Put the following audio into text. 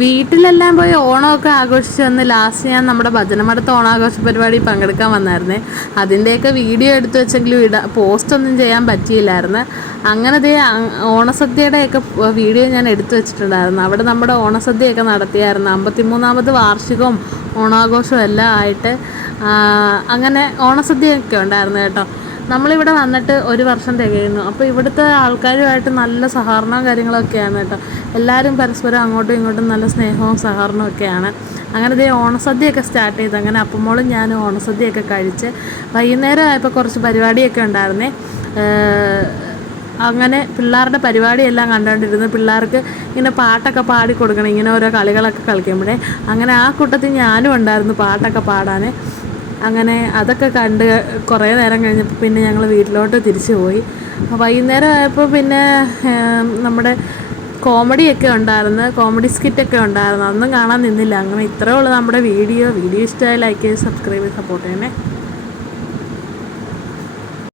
വീട്ടിലെല്ലാം പോയി ഓണമൊക്കെ ആഘോഷിച്ച് വന്ന് ലാസ്റ്റ് ഞാൻ നമ്മുടെ ഭജനമടത്ത് ഓണാഘോഷ പരിപാടി പങ്കെടുക്കാൻ വന്നായിരുന്നു. അതിന്റെയൊക്കെ വീഡിയോ എടുത്തു വെച്ചെങ്കിലും ഇട പോസ്റ്റൊന്നും ചെയ്യാൻ പറ്റിയില്ലായിരുന്നു. അങ്ങനെ ദേ ഓണസദ്യയുടെയൊക്കെ വീഡിയോ ഞാൻ എടുത്തു വെച്ചിട്ടുണ്ടായിരുന്നു. അവിടെ നമ്മുടെ ഓണസദ്യയൊക്കെ നടത്തിയായിരുന്നു. അമ്പത്തിമൂന്നാമത് വാർഷികവും ഓണാഘോഷവും എല്ലാം ആയിട്ട് അങ്ങനെ ഓണസദ്യയൊക്കെ ഉണ്ടായിരുന്നു കേട്ടോ. നമ്മളിവിടെ വന്നിട്ട് ഒരു വർഷം തികയുന്നു. അപ്പോൾ ഇവിടുത്തെ ആൾക്കാരുമായിട്ട് നല്ല സഹകരണവും കാര്യങ്ങളൊക്കെയാണ് കേട്ടോ. എല്ലാവരും പരസ്പരം അങ്ങോട്ടും ഇങ്ങോട്ടും നല്ല സ്നേഹവും സഹകരണവും ഒക്കെയാണ്. അങ്ങനെ ഇതേ ഓണസദ്യയൊക്കെ സ്റ്റാർട്ട് ചെയ്തു അങ്ങനെ അപ്പമോളും ഞാനും ഓണസദ്യയൊക്കെ കഴിച്ച് വൈകുന്നേരം ആയപ്പോൾ കുറച്ച് പരിപാടിയൊക്കെ ഉണ്ടായിരുന്നേ. അങ്ങനെ പിള്ളേരുടെ പരിപാടിയെല്ലാം കണ്ടുകൊണ്ടിരുന്നു പിള്ളേർക്ക് ഇങ്ങനെ പാട്ടൊക്കെ പാടി കൊടുക്കണം ഇങ്ങനെ ഓരോ കളികളൊക്കെ കളിക്കുമ്പോഴേ. അങ്ങനെ ആ കൂട്ടത്തിൽ ഞാനും ഉണ്ടായിരുന്നു പാട്ടൊക്കെ പാടാൻ. അങ്ങനെ അതൊക്കെ കണ്ട് കുറേ നേരം കഴിഞ്ഞപ്പോൾ പിന്നെ ഞങ്ങൾ വീട്ടിലോട്ട് തിരിച്ചു പോയി. വൈകുന്നേരം ആയപ്പോൾ പിന്നെ നമ്മുടെ കോമഡിയൊക്കെ ഉണ്ടായിരുന്നു കോമഡി സ്കിറ്റൊക്കെ ഉണ്ടായിരുന്നു. അതൊന്നും കാണാൻ നിന്നില്ല. അങ്ങനെ ഇത്രയേ ഉള്ളൂ നമ്മുടെ വീഡിയോ. വീഡിയോ ഇഷ്ടമായി ലൈക്ക് ചെയ്ത് സബ്സ്ക്രൈബ് ചെയ്ത് സപ്പോർട്ട് ചെയ്യണേ.